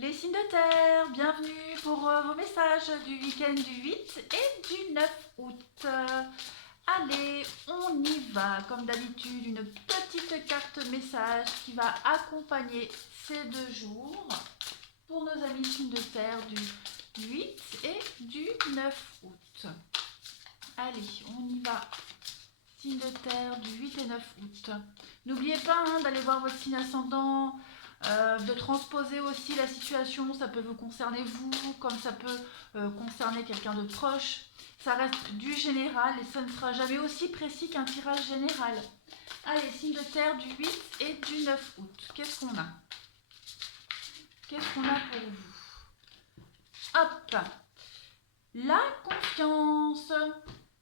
Les signes de terre, bienvenue pour vos messages du week-end du 8 et du 9 août. Allez, on y va. Comme d'habitude, une petite carte message qui va accompagner ces 2 jours pour nos amis signes de terre du 8 et du 9 août. Allez, on y va. Signe de terre du 8 et 9 août. N'oubliez pas d'aller voir votre signe ascendant, de transposer aussi la situation. Ça peut vous concerner vous, comme ça peut concerner quelqu'un de proche. Ça reste du général et ça ne sera jamais aussi précis qu'un tirage général. Allez, signe de terre du 8 et du 9 août. Qu'est-ce qu'on a? Qu'est-ce qu'on a pour vous? Hop! La confiance.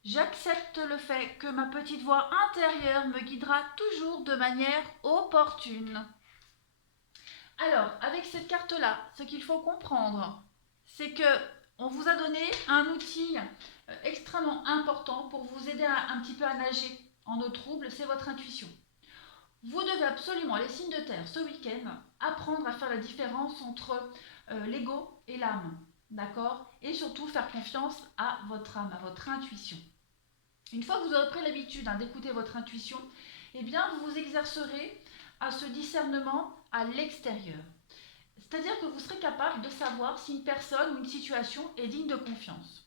J'accepte le fait que ma petite voix intérieure me guidera toujours de manière opportune. Alors, avec cette carte-là, ce qu'il faut comprendre, c'est que on vous a donné un outil extrêmement important pour vous aider un petit peu à nager en eau trouble, c'est votre intuition. Vous devez absolument, les signes de terre, ce week-end, apprendre à faire la différence entre l'ego et l'âme, d'accord? Et surtout faire confiance à votre âme, à votre intuition. Une fois que vous aurez pris l'habitude d'écouter votre intuition, eh bien, vous vous exercerez à ce discernement à l'extérieur. C'est-à-dire que vous serez capable de savoir si une personne ou une situation est digne de confiance.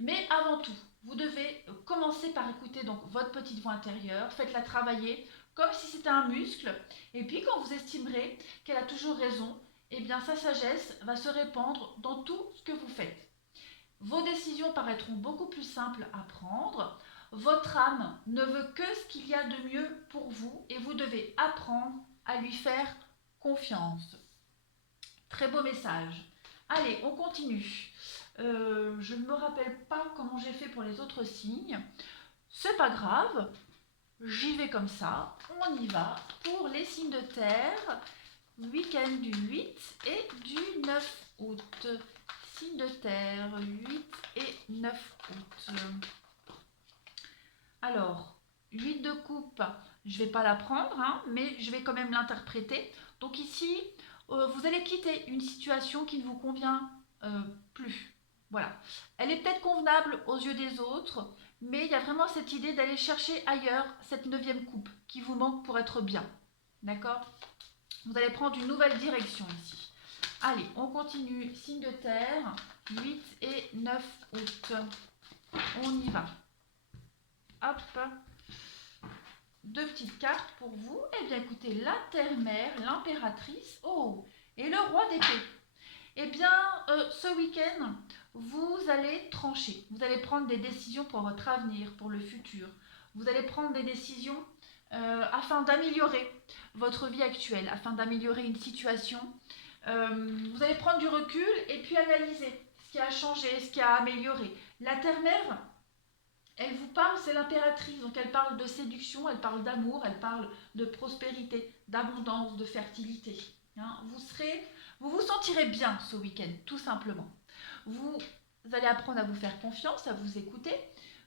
Mais avant tout, vous devez commencer par écouter donc votre petite voix intérieure, faites-la travailler comme si c'était un muscle, et puis quand vous estimerez qu'elle a toujours raison, eh bien sa sagesse va se répandre dans tout ce que vous faites. Vos décisions paraîtront beaucoup plus simples à prendre. Votre âme ne veut que ce qu'il y a de mieux pour vous et vous devez apprendre à lui faire confiance. Très beau message. Allez, on continue. Je ne me rappelle pas comment j'ai fait pour les autres signes. C'est pas grave. J'y vais comme ça. On y va pour les signes de terre. Week-end du 8 et du 9 août. Signe de terre, 8 et 9 août. Alors, 8 de coupe, je ne vais pas la prendre, mais je vais quand même l'interpréter. Donc ici, vous allez quitter une situation qui ne vous convient plus. Voilà. Elle est peut-être convenable aux yeux des autres, mais il y a vraiment cette idée d'aller chercher ailleurs cette 9e coupe qui vous manque pour être bien. D'accord? Vous allez prendre une nouvelle direction ici. Allez, on continue. Signe de terre, 8 et 9 août. On y va. Hop. 2 petites cartes pour vous. Eh bien, écoutez, la terre-mère, l'impératrice, oh, et le roi d'épée. Eh bien, ce week-end, vous allez trancher. Vous allez prendre des décisions pour votre avenir, pour le futur. Vous allez prendre des décisions afin d'améliorer votre vie actuelle, afin d'améliorer une situation. Vous allez prendre du recul et puis analyser ce qui a changé, ce qui a amélioré. La terre-mère, elle vous parle, c'est l'impératrice, donc elle parle de séduction, elle parle d'amour, elle parle de prospérité, d'abondance, de fertilité. Vous vous sentirez bien ce week-end, tout simplement. Vous allez apprendre à vous faire confiance, à vous écouter.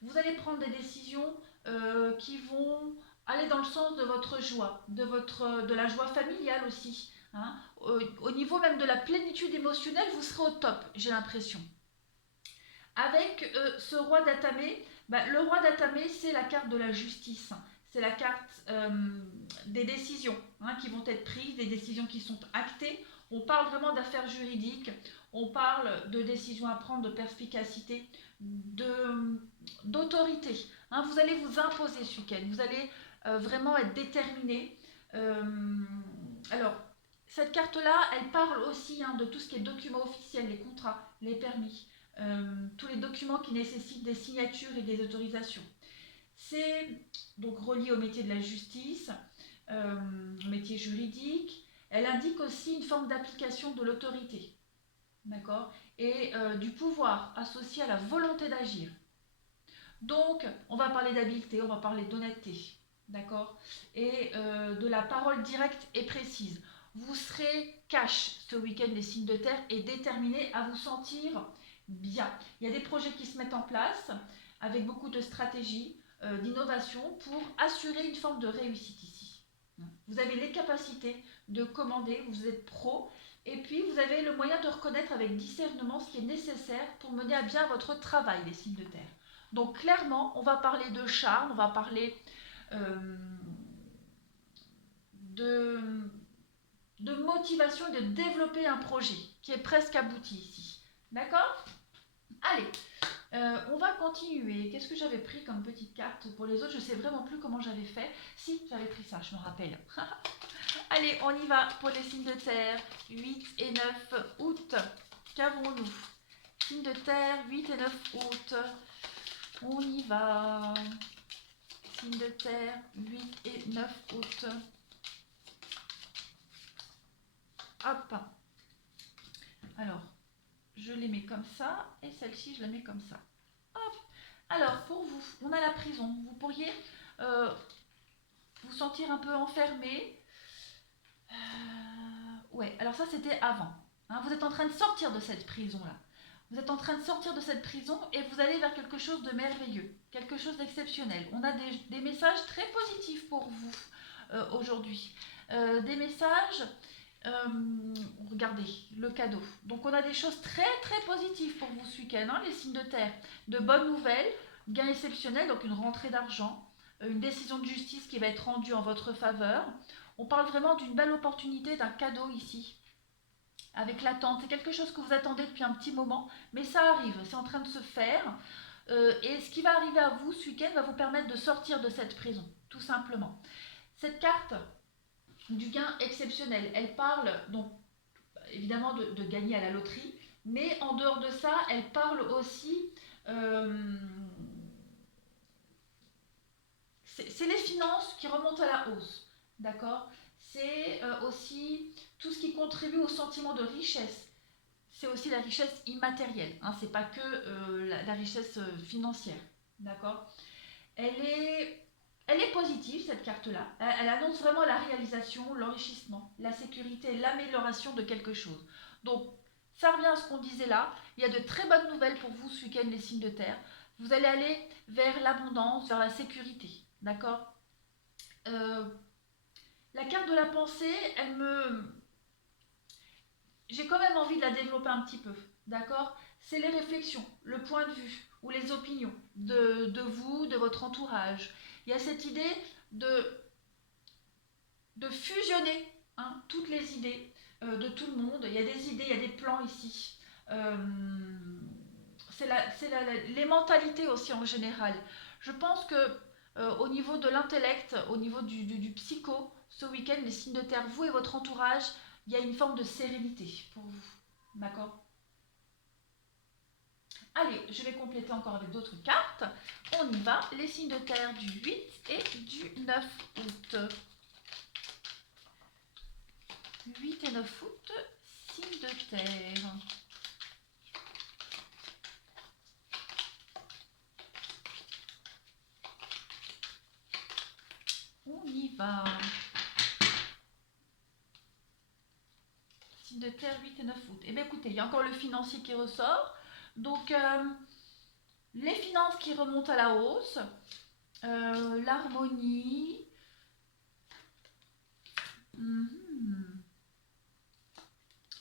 Vous allez prendre des décisions qui vont aller dans le sens de votre joie, de la joie familiale aussi. Au niveau même de la plénitude émotionnelle, vous serez au top, j'ai l'impression. Avec ce roi d'Atamé, le roi d'Atamé, c'est la carte de la justice. C'est la carte des décisions qui vont être prises, des décisions qui sont actées. On parle vraiment d'affaires juridiques, on parle de décisions à prendre, de perspicacité, d'autorité. Vous allez vous imposer ce week-end, vous allez vraiment être déterminé. Alors, cette carte-là, elle parle aussi de tout ce qui est documents officiels, les contrats, les permis, tous les documents qui nécessitent des signatures et des autorisations. C'est donc relié au métier de la justice, au métier juridique. Elle indique aussi une forme d'application de l'autorité, d'accord, et du pouvoir associé à la volonté d'agir. Donc, on va parler d'habileté, on va parler d'honnêteté, d'accord, et de la parole directe et précise. Vous serez cash ce week-end, les signes de terre, et déterminés à vous sentir bien. Il y a des projets qui se mettent en place avec beaucoup de stratégies, d'innovation pour assurer une forme de réussite ici. Vous avez les capacités de commander, vous êtes pro, Et puis, vous avez le moyen de reconnaître avec discernement ce qui est nécessaire pour mener à bien votre travail, les signes de terre. Donc, clairement, on va parler de charme, on va parler euh, de, de motivation et de développer un projet qui est presque abouti ici. D'accord? Allez, on va continuer. Qu'est-ce que j'avais pris comme petite carte pour les autres? Je ne sais vraiment plus comment j'avais fait. Si, j'avais pris ça, je me rappelle. Allez, on y va pour les signes de terre. 8 et 9 août. Qu'avons-nous? Signes de terre, 8 et 9 août. On y va. Signes de terre, 8 et 9 août. Hop. Alors, je les mets comme ça. Et celle-ci, je la mets comme ça. Hop. Alors, pour vous, on a la prison. Vous pourriez vous sentir un peu enfermé. Ouais, alors ça, c'était avant. Hein, vous êtes en train de sortir de cette prison-là. Vous êtes en train de sortir de cette prison et vous allez vers quelque chose de merveilleux, quelque chose d'exceptionnel. On a des messages très positifs pour vous aujourd'hui. Des messages, regardez, le cadeau. Donc on a des choses très très positives pour vous ce week-end, hein, les signes de terre. De bonnes nouvelles, gain exceptionnel, donc une rentrée d'argent, une décision de justice qui va être rendue en votre faveur. On parle vraiment d'une belle opportunité, d'un cadeau ici avec l'attente. C'est quelque chose que vous attendez depuis un petit moment, mais ça arrive, c'est en train de se faire. Et ce qui va arriver à vous ce week-end va vous permettre de sortir de cette prison, tout simplement. Cette carte du gain exceptionnel, elle parle donc évidemment de gagner à la loterie, mais en dehors de ça, elle parle aussi... euh, c'est les finances qui remontent à la hausse, d'accord? C'est aussi tout ce qui contribue au sentiment de richesse. C'est aussi la richesse immatérielle, hein, c'est pas que la richesse financière, d'accord? Elle est, elle est positive cette carte-là. Elle annonce vraiment la réalisation, l'enrichissement, la sécurité, l'amélioration de quelque chose. Donc ça revient à ce qu'on disait là. Il y a de très bonnes nouvelles pour vous ce week-end les signes de terre. Vous allez aller vers l'abondance, vers la sécurité, d'accord? Euh, la carte de la pensée, j'ai quand même envie de la développer un petit peu, d'accord? C'est les réflexions, le point de vue ou les opinions de vous, de votre entourage. Il y a cette idée de fusionner, hein, toutes les idées de tout le monde. Il y a des idées, il y a des plans ici. Euh, les mentalités aussi en général. Je pense que au niveau de l'intellect, au niveau du psycho, ce week-end, les signes de terre, vous et votre entourage, il y a une forme de sérénité pour vous. D'accord? Allez, je vais compléter encore avec d'autres cartes. On y va. Les signes de terre du 8 et du 9 août. 8 et 9 août, signes de terre. On y va. Signes de terre 8 et 9 août. Eh bien écoutez, il y a encore le financier qui ressort. Donc les finances qui remontent à la hausse, l'harmonie.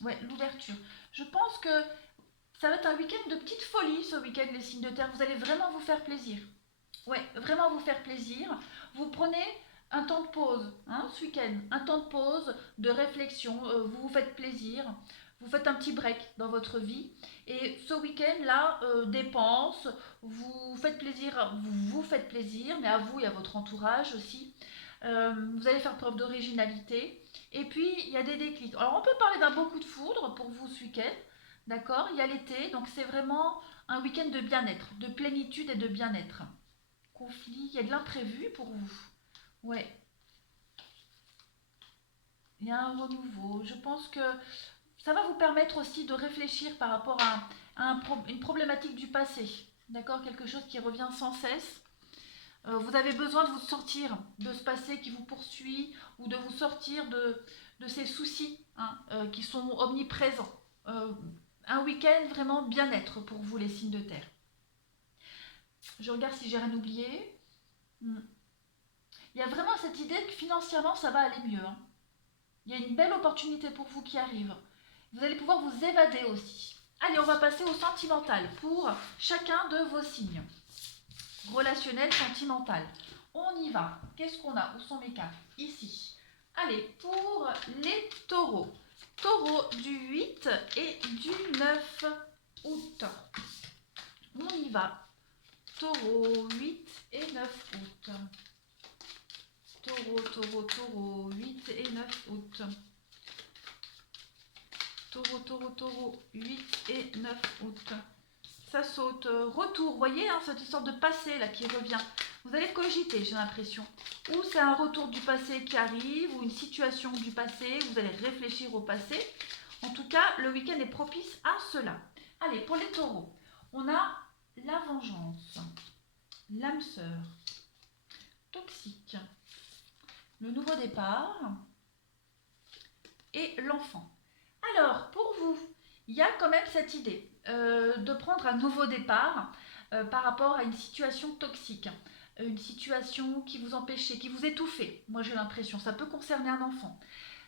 Ouais, l'ouverture. Je pense que ça va être un week-end de petite folie ce week-end, les signes de terre. Vous allez vraiment vous faire plaisir. Ouais, vraiment vous faire plaisir. Vous prenez un temps de pause, hein, ce week-end, un temps de pause, de réflexion, vous vous faites plaisir, vous faites un petit break dans votre vie. Et ce week-end-là, dépenses, vous faites plaisir, vous faites plaisir, mais à vous et à votre entourage aussi. Vous allez faire preuve d'originalité. Et puis, il y a des déclics. Alors, on peut parler d'un beau coup de foudre pour vous ce week-end. D'accord? Il y a l'été, donc c'est vraiment un week-end de bien-être, de plénitude et de bien-être. Conflit, il y a de l'imprévu pour vous. Ouais, il y a un renouveau. Je pense que ça va vous permettre aussi de réfléchir par rapport à une problématique du passé. D'accord? Quelque chose qui revient sans cesse. Vous avez besoin de vous sortir de ce passé qui vous poursuit ou de vous sortir de ces soucis, hein, qui sont omniprésents. Euh, un week-end vraiment bien-être pour vous, les signes de terre. Je regarde si j'ai rien oublié. Hmm. Il y a vraiment cette idée que financièrement ça va aller mieux, hein. Il y a une belle opportunité pour vous qui arrive. Vous allez pouvoir vous évader aussi. Allez, on va passer au sentimental pour chacun de vos signes. Relationnel, sentimental. On y va. Qu'est-ce qu'on a? Où sont mes cartes? Ici. Allez, pour les taureaux. Taureau du 8 et du 9 août. On y va. Taureau, 8 et 9 août. Taureau, 8 et 9 août. Taureau, 8 et 9 août. Ça saute. Retour, vous voyez, hein, cette histoire de passé là qui revient. Vous allez cogiter, j'ai l'impression. Ou c'est un retour du passé qui arrive, ou une situation du passé, vous allez réfléchir au passé. En tout cas, le week-end est propice à cela. Allez, pour les taureaux, on a la vengeance, l'âme sœur, toxique, le nouveau départ et l'enfant. Alors, pour vous, il y a quand même cette idée de prendre un nouveau départ par rapport à une situation toxique, une situation qui vous empêchait, qui vous étouffait. Moi, j'ai l'impression, ça peut concerner un enfant.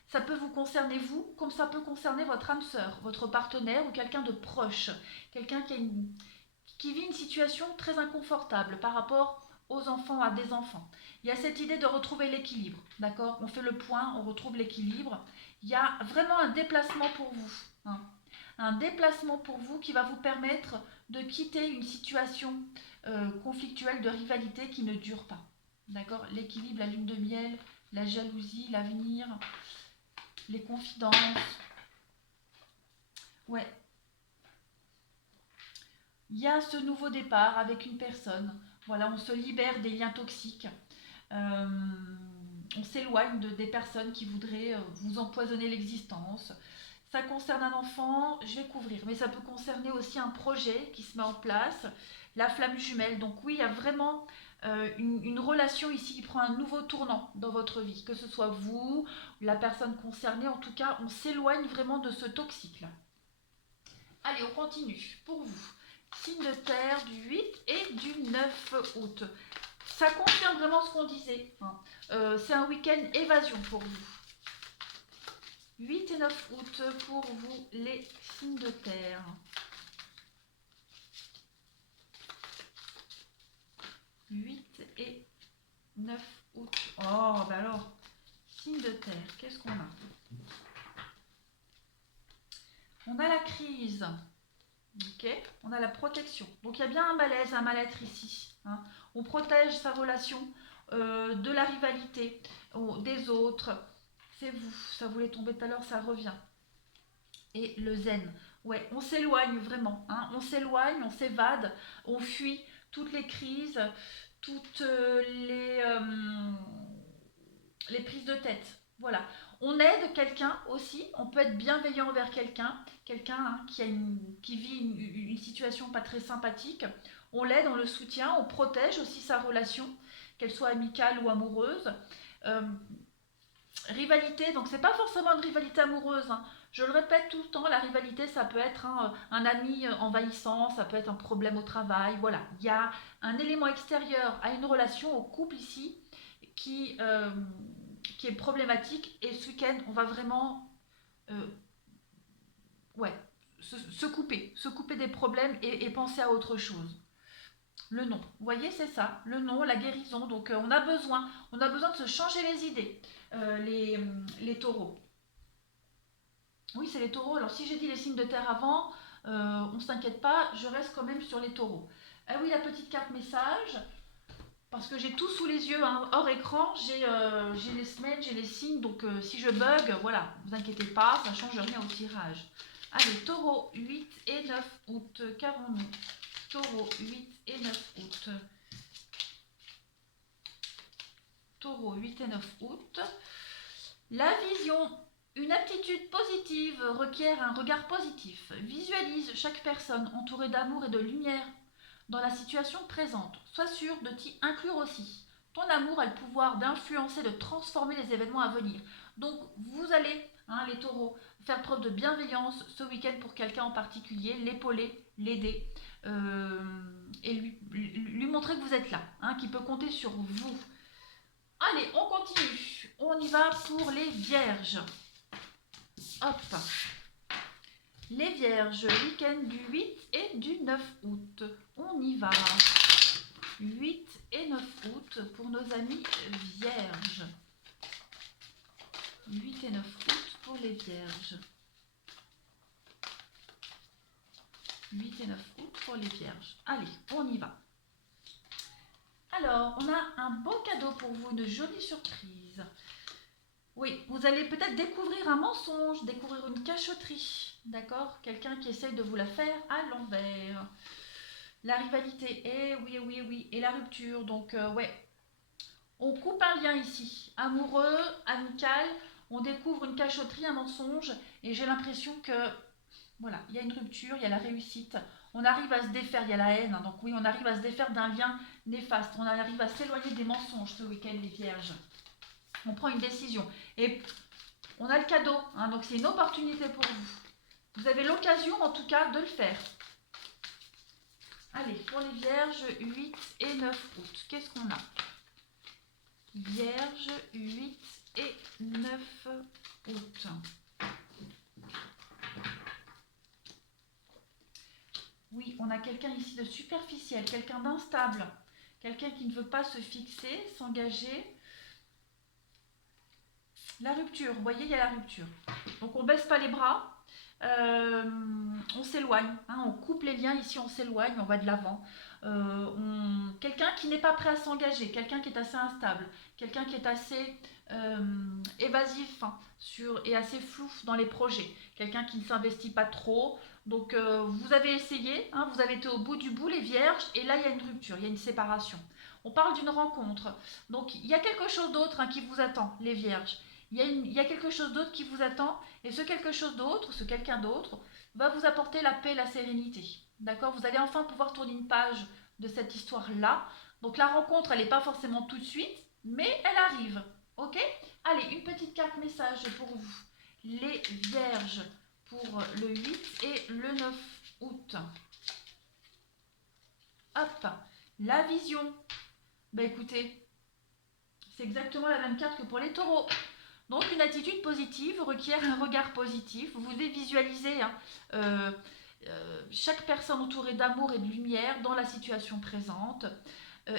Ça peut vous concerner vous, comme ça peut concerner votre âme sœur, votre partenaire ou quelqu'un de proche, quelqu'un qui vit une situation très inconfortable par rapport aux enfants, à des enfants. Il y a cette idée de retrouver l'équilibre, d'accord? On fait le point, on retrouve l'équilibre. Il y a vraiment un déplacement pour vous, hein. Un déplacement pour vous qui va vous permettre de quitter une situation conflictuelle de rivalité qui ne dure pas, d'accord? L'équilibre, la lune de miel, la jalousie, l'avenir, les confidences. Ouais. Il y a ce nouveau départ avec une personne. Voilà, on se libère des liens toxiques. Euh, on s'éloigne des personnes qui voudraient vous empoisonner l'existence. Ça concerne un enfant, je vais couvrir, mais ça peut concerner aussi un projet qui se met en place, la flamme jumelle. Donc oui, il y a vraiment une relation ici qui prend un nouveau tournant dans votre vie, que ce soit vous, la personne concernée, en tout cas, on s'éloigne vraiment de ce toxique-là. Allez, on continue. Pour vous, signe de terre du 8 et du 9 août. Ça confirme vraiment ce qu'on disait, hein. C'est un week-end évasion pour vous. 8 et 9 août pour vous, les signes de terre. 8 et 9 août. Oh, bah alors, signe de terre, qu'est-ce qu'on a? On a la crise. Ok, on a la protection. Donc il y a bien un malaise, un mal-être ici, hein. On protège sa relation de la rivalité, des autres. C'est vous, ça voulait tomber tout à l'heure, ça revient. Et le zen. Ouais, on s'éloigne vraiment, hein. On s'éloigne, on s'évade, on fuit toutes les crises, toutes les prises de tête. Voilà. On aide quelqu'un aussi, on peut être bienveillant envers quelqu'un, hein, qui vit une situation pas très sympathique. On l'aide, on le soutient, on protège aussi sa relation, qu'elle soit amicale ou amoureuse. Euh, Rivalité, donc c'est pas forcément une rivalité amoureuse, hein. Je le répète tout le temps, la rivalité ça peut être un ami envahissant, ça peut être un problème au travail, voilà. Il y a un élément extérieur à une relation, au couple ici, qui, euh, qui est problématique et ce week-end on va vraiment euh, ouais, se couper des problèmes et penser à autre chose. Le nom, vous voyez, c'est ça, le nom, la guérison. Donc on a besoin de se changer les idées, les taureaux. Oui, c'est les taureaux. Alors si j'ai dit les signes de terre avant, on ne s'inquiète pas, je reste quand même sur les taureaux. Ah oui, la petite carte message, parce que j'ai tout sous les yeux, hein, hors écran, j'ai les semaines, j'ai les signes, donc si je bug, voilà, ne vous inquiétez pas, ça ne change rien au tirage. Allez, taureau 8 et 9 août, qu'avons-nous? Taureau 8 et 9 août. Taureau 8 et 9 août. La vision. Une aptitude positive requiert un regard positif. Visualise chaque personne entourée d'amour et de lumière dans la situation présente. Sois sûr de t'y inclure aussi. Ton amour a le pouvoir d'influencer, de transformer les événements à venir. Donc vous allez, hein, les taureaux, faire preuve de bienveillance ce week-end pour quelqu'un en particulier, l'épauler, l'aider et lui montrer que vous êtes là, hein, qu'il peut compter sur vous. Allez, on continue. On y va pour les vierges. Hop. vierges, week-end du 8 et du 9 août. On y va. 8 et 9 août pour nos amis vierges. 8 et 9 août pour les vierges. 8 et 9 août pour les vierges. Allez, on y va. Alors, on a un beau cadeau pour vous, une jolie surprise. Oui, vous allez peut-être découvrir un mensonge, découvrir une cachotterie, d'accord? Quelqu'un qui essaye de vous la faire à l'envers. La rivalité, oui, et la rupture, donc ouais. On coupe un lien ici, amoureux, amical, on découvre une cachotterie, un mensonge, et j'ai l'impression que, voilà, il y a une rupture, il y a la réussite, on arrive à se défaire, il y a la haine, hein, donc oui, on arrive à se défaire d'un lien néfaste, on arrive à s'éloigner des mensonges ce week-end, les vierges. On prend une décision, et on a le cadeau, hein, donc c'est une opportunité pour vous. Vous avez l'occasion, en tout cas, de le faire. Allez, pour les vierges, 8 et 9 août, qu'est-ce qu'on a? Vierge, 8 et 9 août. Oui, on a quelqu'un ici de superficiel, quelqu'un d'instable, quelqu'un qui ne veut pas se fixer, s'engager. La rupture, vous voyez, il y a la rupture. Donc on ne baisse pas les bras, on s'éloigne, hein, on coupe les liens ici, on s'éloigne, on va de l'avant. Quelqu'un qui n'est pas prêt à s'engager, quelqu'un qui est assez instable, quelqu'un qui est assez évasif, hein, et assez flou dans les projets, quelqu'un qui ne s'investit pas trop. Donc vous avez essayé, hein, vous avez été au bout du bout les vierges, et là il y a une rupture, il y a une séparation. On parle d'une rencontre, donc il y a quelque chose d'autre, hein, qui vous attend les vierges. Il y a quelque chose d'autre qui vous attend, et ce quelque chose d'autre, ce quelqu'un d'autre, va vous apporter la paix, la sérénité. D'accord? Vous allez enfin pouvoir tourner une page de cette histoire-là. Donc la rencontre, elle n'est pas forcément tout de suite, mais elle arrive. Ok? Allez, une petite carte message pour vous. Les vierges pour le 8 et le 9 août. Hop, la vision. Ben écoutez, c'est exactement la même carte que pour les taureaux. Donc une attitude positive requiert un regard positif. Vous devez visualiser, hein, chaque personne entourée d'amour et de lumière dans la situation présente.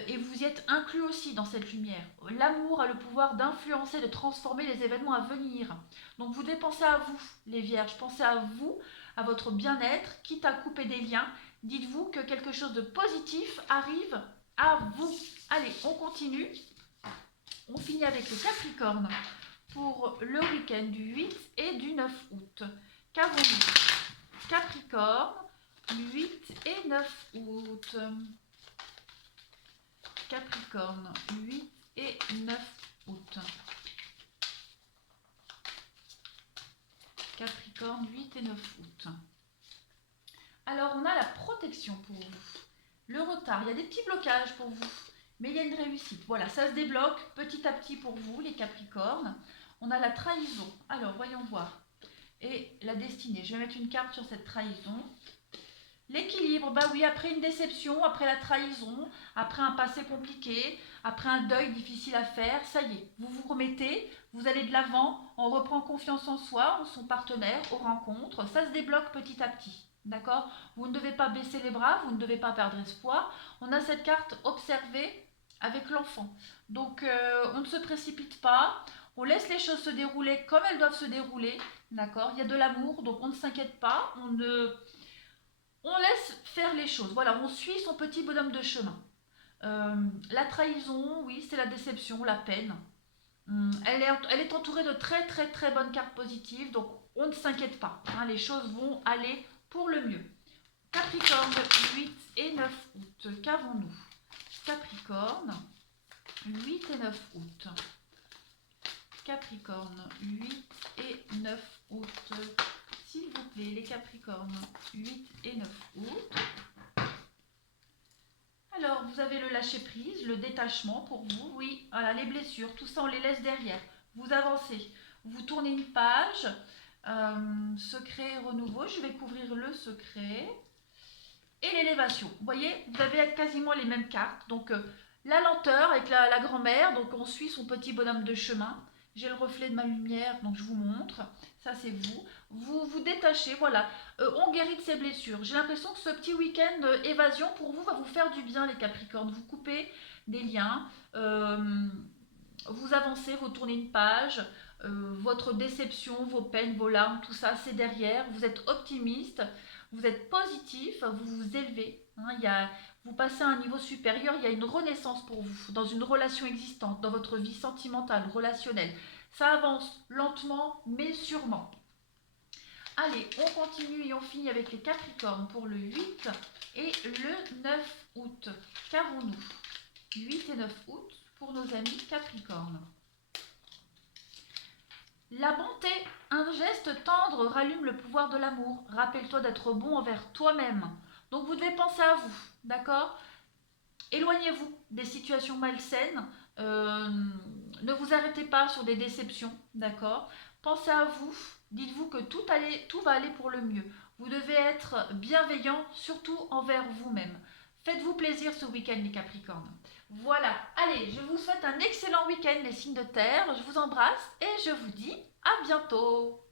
Et vous y êtes inclus aussi dans cette lumière. L'amour a le pouvoir d'influencer, de transformer les événements à venir. Donc vous devez penser à vous, les vierges. Pensez à vous, à votre bien-être, quitte à couper des liens. Dites-vous que quelque chose de positif arrive à vous. Allez, on continue. On finit avec le Capricorne pour le week-end du 8 et du 9 août. Qu'avons-nous? Capricorne, 8 et 9 août. Capricorne, 8 et 9 août. Capricorne, 8 et 9 août. Alors, on a la protection pour vous. Le retard, il y a des petits blocages pour vous, mais il y a une réussite. Voilà, ça se débloque petit à petit pour vous, les Capricornes. On a la trahison. Alors, voyons voir. Et la destinée. Je vais mettre une carte sur cette trahison. L'équilibre, bah oui, après une déception, après la trahison, après un passé compliqué, après un deuil difficile à faire, ça y est, vous vous remettez, vous allez de l'avant, on reprend confiance en soi, en son partenaire, aux rencontres, ça se débloque petit à petit, d'accord? Vous ne devez pas baisser les bras, vous ne devez pas perdre espoir. On a cette carte observer avec l'enfant. Donc on ne se précipite pas, on laisse les choses se dérouler comme elles doivent se dérouler, d'accord? Il y a de l'amour, donc on ne s'inquiète pas, on laisse faire les choses. Voilà, on suit son petit bonhomme de chemin. La trahison, oui, c'est la déception, la peine. Elle est entourée de très très très bonnes cartes positives, donc on ne s'inquiète pas, hein, les choses vont aller pour le mieux. Capricorne, 8 et 9 août. Qu'avons-nous? Capricorne, 8 et 9 août. Capricorne, 8 et 9 août. S'il vous plaît, les Capricornes, 8 et 9 août. Alors, vous avez le lâcher-prise, le détachement pour vous. Oui, voilà, les blessures, tout ça, on les laisse derrière. Vous avancez, vous tournez une page. Secret, renouveau, je vais couvrir le secret. Et l'élévation. Vous voyez, vous avez quasiment les mêmes cartes. Donc, la lenteur avec la grand-mère, donc on suit son petit bonhomme de chemin. j'ai le reflet de ma lumière, donc je vous montre. Ça, c'est vous. Vous vous détachez, voilà. On guérit de ses blessures. J'ai l'impression que ce petit week-end évasion pour vous va vous faire du bien, les Capricornes. Vous coupez des liens, vous avancez, vous tournez une page. Votre déception, vos peines, vos larmes, tout ça, c'est derrière. Vous êtes optimiste, vous êtes positif, vous vous élevez. Hein, vous passez à un niveau supérieur, il y a une renaissance pour vous dans une relation existante, dans votre vie sentimentale, relationnelle. Ça avance lentement mais sûrement. Allez, on continue et on finit avec les Capricornes pour le 8 et le 9 août. Qu'avons-nous? 8 et 9 août pour nos amis Capricornes. La bonté, un geste tendre rallume le pouvoir de l'amour. Rappelle-toi d'être bon envers toi-même. Donc vous devez penser à vous, d'accord? Éloignez-vous des situations malsaines. Ne vous arrêtez pas sur des déceptions, d'accord? Pensez à vous. Dites-vous que tout va aller pour le mieux. Vous devez être bienveillant, surtout envers vous-même. Faites-vous plaisir ce week-end, les Capricornes. Voilà, allez, je vous souhaite un excellent week-end, les signes de terre. Je vous embrasse et je vous dis à bientôt.